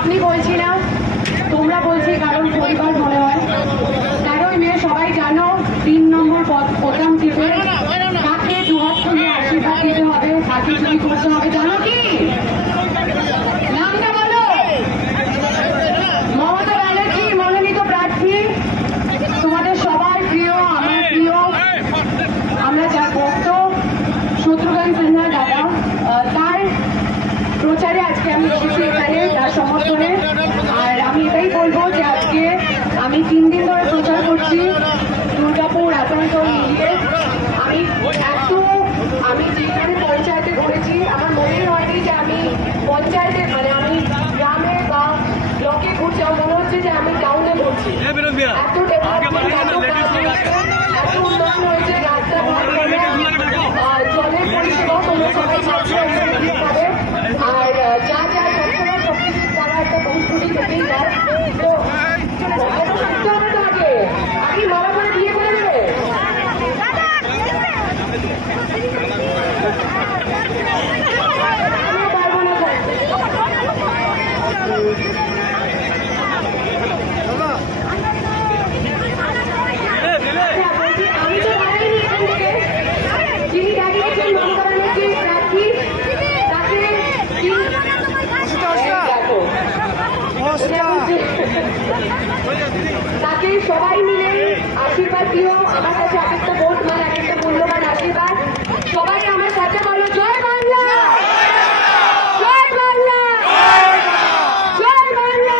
আপনি বলছি না, তোমরা বলছি, কারণ পরিবার মনে হয়। 13ই মে সবাই জানো 3 নম্বর প্রথম টিপে কাকে দুহাত তুলে আশীর্বাদ দিতে হবে, কাকে চুরি করতে হবে জানো কি? নামটা বলো। মমতা ব্যানার্জি মনোনীত প্রার্থী, তোমাদের সবার প্রিয়, আমার প্রিয়, আমরা যার ভক্ত শত্রুঘ্ন সিনহা দাদা, তার প্রচারে আজকে আমি এসেছি এখানে, তার সমর্থনে। আর আমি এটাই বলবো যে আজকে আমি 3 দিন ধরে প্রচার করছি দুর্গাপুর আসানসোল মিলিয়ে। আমি যেখানে পঞ্চায়েতে ঘুরেছি, আমার মনে হয়নি যে আমি পঞ্চায়েতে, মানে আমি গ্রামে বা ব্লকে ঘুরছি, আমার মনে হচ্ছে যে আমি টাউনে ঘুরছি। এত ডেভেলপমেন্ট, এত উন্নয়ন হয়েছে, রাস্তাঘাট, জলের পরিষেবা, তোমরা সবাই পাবে। আর যা যা সবসময় সবকিছু তারা একটা বন্ধুটি থেকেই যায়। তো এত থাকতে হবে তো আগে মারা করে বিয়ে করে দেবে। আমিও পারবো না থাকতে। আমি তো বাড়াইনি এখান থেকে। যিনি দাঁড়িয়েছেন মমতা ব্যানার্জির প্রার্থী, তাকে সবাই মিলে আশীর্বাদ দিও। আমার কাছে একটা ভোট মানে একটা মূল্যবান আশীর্বাদ। সবাই আমার সাথে বলো, জয় বাংলা, জয় বাংলা, জয় বাংলা।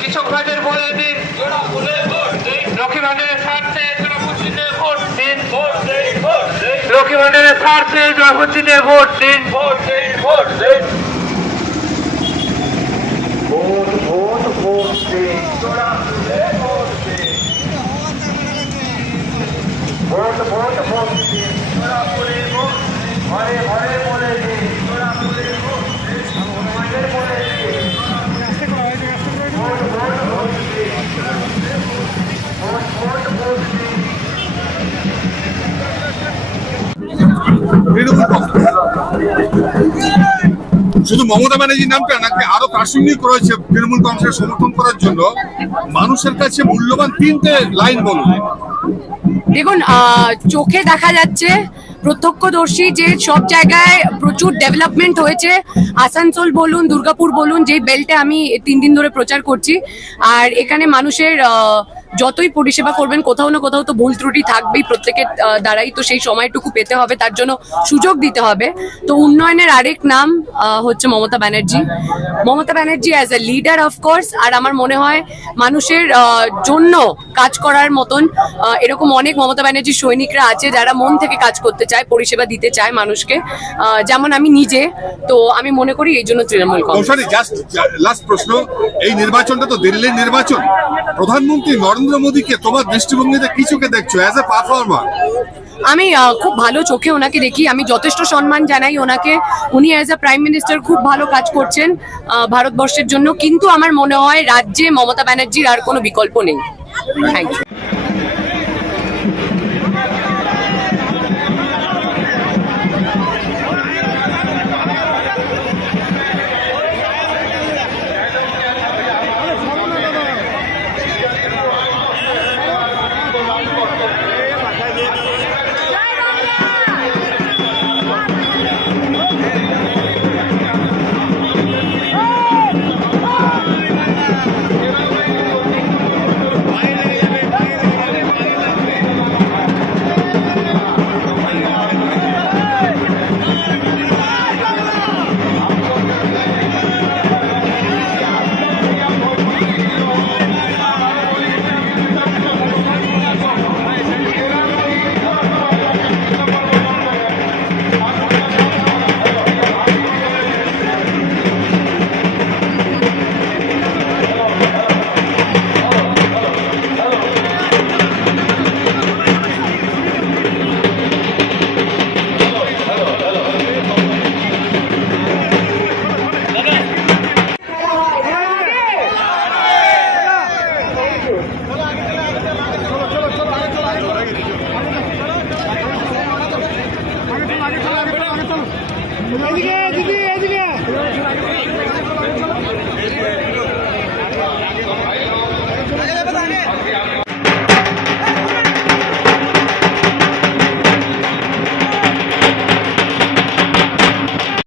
কৃষক ভাইদের বলে দিন, লক্ষ্মী ভান্ডারের স্বার্থে ভোট দিন, লক্ষ্মী ভান্ডারের স্বার্থে জয়ভূতিতে ভোট দিন, ভোট দিন, ভোট দিন, ভোট ভোট ভোট দিন, ভোট ভোট ভোট দিন, ঘরে ঘরে বলে দিন, সমাজের বলে দিন, ভোট ভোট ভোট দিন, ভোট ভোট ভোট দিন। শুধু মমতা ব্যানার্জির নামটা নাকি আরো প্রাসঙ্গিক রয়েছে তৃণমূল কংগ্রেসের সমর্থন করার জন্য মানুষের কাছে মূল্যবান 3টে লাইন বলুন। দেখুন, চোখে দেখা যাচ্ছে, প্রত্যক্ষদর্শী, যে সব জায়গায় প্রচুর ডেভেলপমেন্ট হয়েছে। আসানসোল বলুন, দুর্গাপুর বলুন, যেই বেল্টে আমি 3 দিন ধরে প্রচার করছি। আর এখানে মানুষের যতই পরিষেবা করবেন, কোথাও না কোথাও তো ভুল ত্রুটি থাকবেই প্রত্যেকের দ্বারাই। তো সেই সময়টুকু পেতে হবে, তার জন্য সুযোগ দিতে হবে। তো উন্নয়নের আরেক নাম হচ্ছে Mamata Banerjee. Mamata Banerjee as a leader of course. আর আমার মনে হয় মানুষের জন্য কাজ করার মতন এরকম অনেক মমতা ব্যানার্জির সৈনিকরা আছে যারা মন থেকে কাজ করতে চায়, পরিষেবা দিতে চায় মানুষকে, যেমন আমি নিজে। তো আমি মনে করি এই জন্য তৃণমূল কংগ্রেস। লাস্ট প্রশ্ন, এই নির্বাচনটা তো দিল্লির নির্বাচন, প্রধানমন্ত্রী নরেন্দ্র মোদীকে তোমার দৃষ্টিভঙ্গিতে কি চোখে দেখছো অ্যাজ এ পারফর্মার? আমি খুব ভালো চোখে ওনাকে দেখি, আমি যথেষ্ট সম্মান জানাই ওনাকে। উনি অ্যাজ এ প্রাইম মিনিস্টার খুব ভালো কাজ করছেন ভারতবর্ষের জন্য। কিন্তু আমার মনে হয় রাজ্যে মমতা ব্যানার্জির আর কোনো বিকল্প নেই। Thank you.